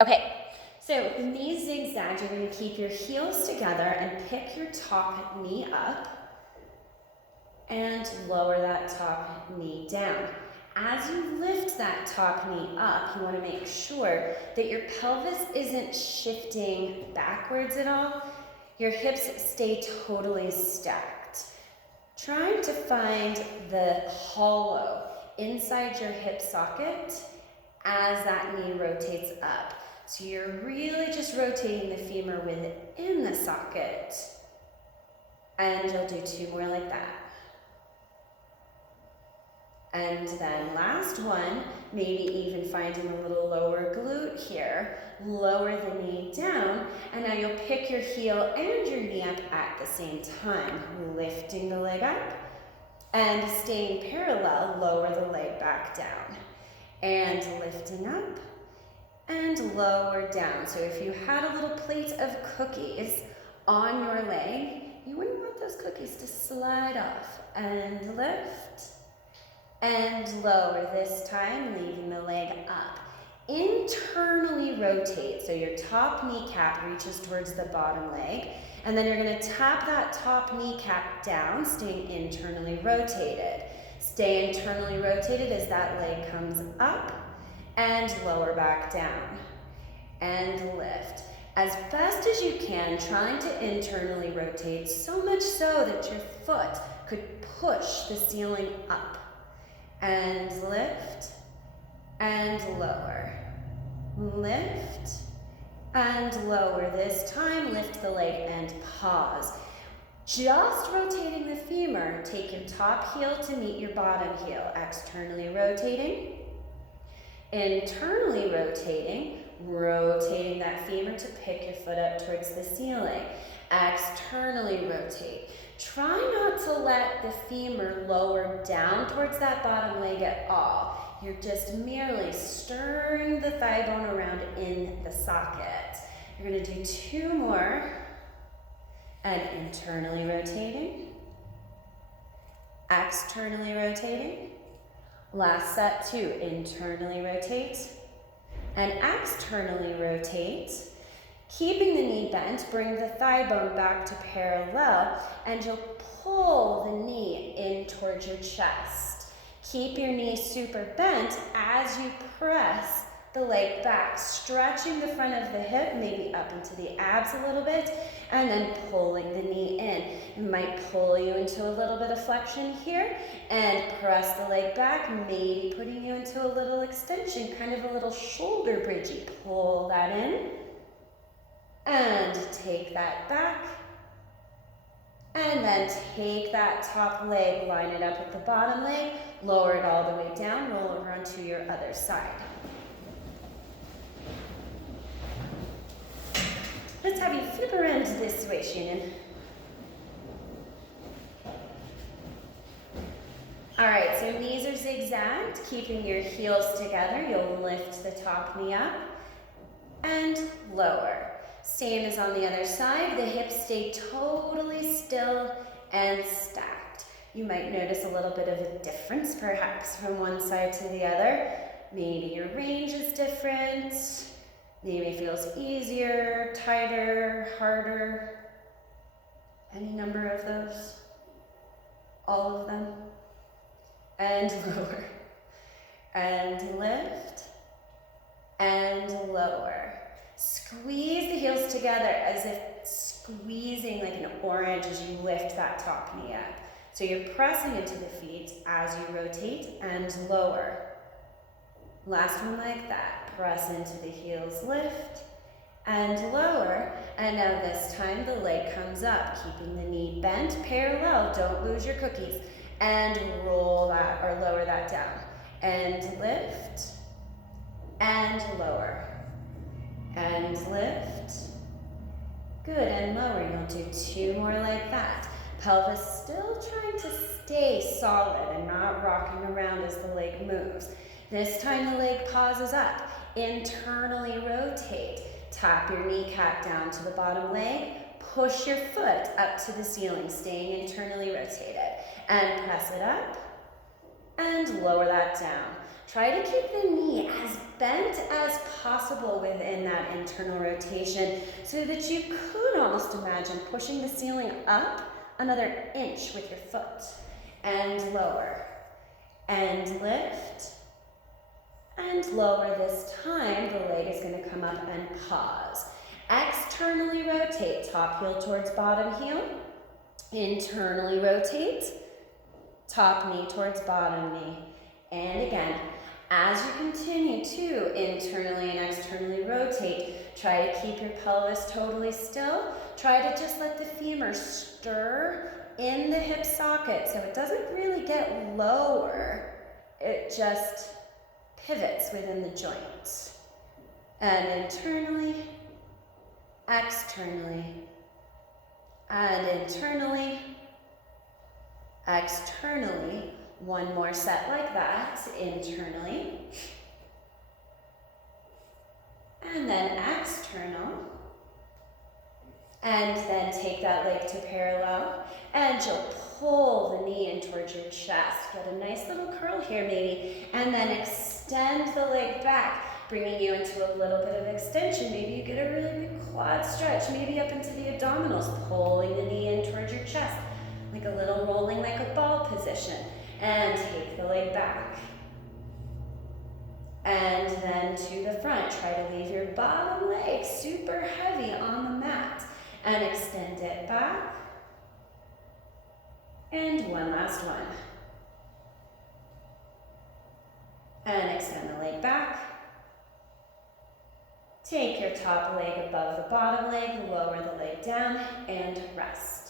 Okay, so with the knees zigzagged, you're going to keep your heels together and pick your top knee up and lower that top knee down. As you lift that top knee up, you want to make sure that your pelvis isn't shifting backwards at all. Your hips stay totally stacked. Trying to find the hollow inside your hip socket as that knee rotates up. So you're really just rotating the femur within the socket. And you'll do 2 more like that. And then last one, maybe even finding a little lower glute here. Lower the knee down, and now you'll pick your heel and your knee up at the same time. Lifting the leg up, and staying parallel, lower the leg back down. And lifting up, and lower down. So if you had a little plate of cookies on your leg, you wouldn't want those cookies to slide off. And lift, and lower this time, leaving the leg up. Internally rotate, so your top kneecap reaches towards the bottom leg, and then you're going to tap that top kneecap down, staying internally rotated. Stay internally rotated as that leg comes up and lower back down. And lift. As best as you can, trying to internally rotate, so much so that your foot could push the ceiling up. And lift, and lower. Lift, and lower. This time, lift the leg and pause. Just rotating the femur, take your top heel to meet your bottom heel. Externally rotating, internally rotating, rotating that femur to pick your foot up towards the ceiling. Externally rotate. Try not to let the femur lower down towards that bottom leg at all. You're just merely stirring the thigh bone around in the socket. You're going to do 2 more. And internally rotating. Externally rotating. Last set, 2. Internally rotate. And externally rotate. Keeping the knee bent, bring the thigh bone back to parallel, and you'll pull the knee in towards your chest. Keep your knee super bent as you press the leg back, stretching the front of the hip, maybe up into the abs a little bit, and then pulling the knee in. It might pull you into a little bit of flexion here, and press the leg back, maybe putting you into a little extension, kind of a little shoulder bridgey. Pull that in. And take that back, and then take that top leg, line it up with the bottom leg, lower it all the way down, roll over onto your other side. Let's have you flip around this way, Shannon. All right, so knees are zigzagged, keeping your heels together. You'll lift the top knee up and lower. Same as on the other side, the hips stay totally still and stacked. You might notice a little bit of a difference perhaps from one side to the other. Maybe your range is different. Maybe it feels easier, tighter, harder. Any number of those? All of them. And lower. And lift. And lower. Squeeze the heels together as if squeezing like an orange as you lift that top knee up. So you're pressing into the feet as you rotate and lower. Last one like that. Press into the heels, lift and lower. And now this time the leg comes up, keeping the knee bent parallel. Don't lose your cookies. And roll that or lower that down. And lift and lower. And lift. Good, and lower. You'll do 2 more like that. Pelvis still trying to stay solid and not rocking around as the leg moves. This time the leg pauses up. Internally rotate. Tap your kneecap down to the bottom leg. Push your foot up to the ceiling, staying internally rotated. And press it up. And lower that down. Try to keep the knee as bent as possible within that internal rotation so that you could almost imagine pushing the ceiling up another inch with your foot. And lower. And lift. And lower this time. The leg is going to come up and pause. Externally rotate, top heel towards bottom heel. Internally rotate, top knee towards bottom knee. And again, as you continue to internally and externally rotate, try to keep your pelvis totally still. Try to just let the femur stir in the hip socket so it doesn't really get lower. It just pivots within the joint. And internally, externally, and internally, externally. One more set like that, internally. And then external. And then take that leg to parallel. And you'll pull the knee in towards your chest. Get a nice little curl here maybe. And then extend the leg back, bringing you into a little bit of extension. Maybe you get a really big quad stretch, maybe up into the abdominals, pulling the knee in towards your chest, like a little rolling like a ball position. And take the leg back. And then to the front. Try to leave your bottom leg super heavy on the mat. And extend it back. And one last one. And extend the leg back. Take your top leg above the bottom leg, lower the leg down, and rest.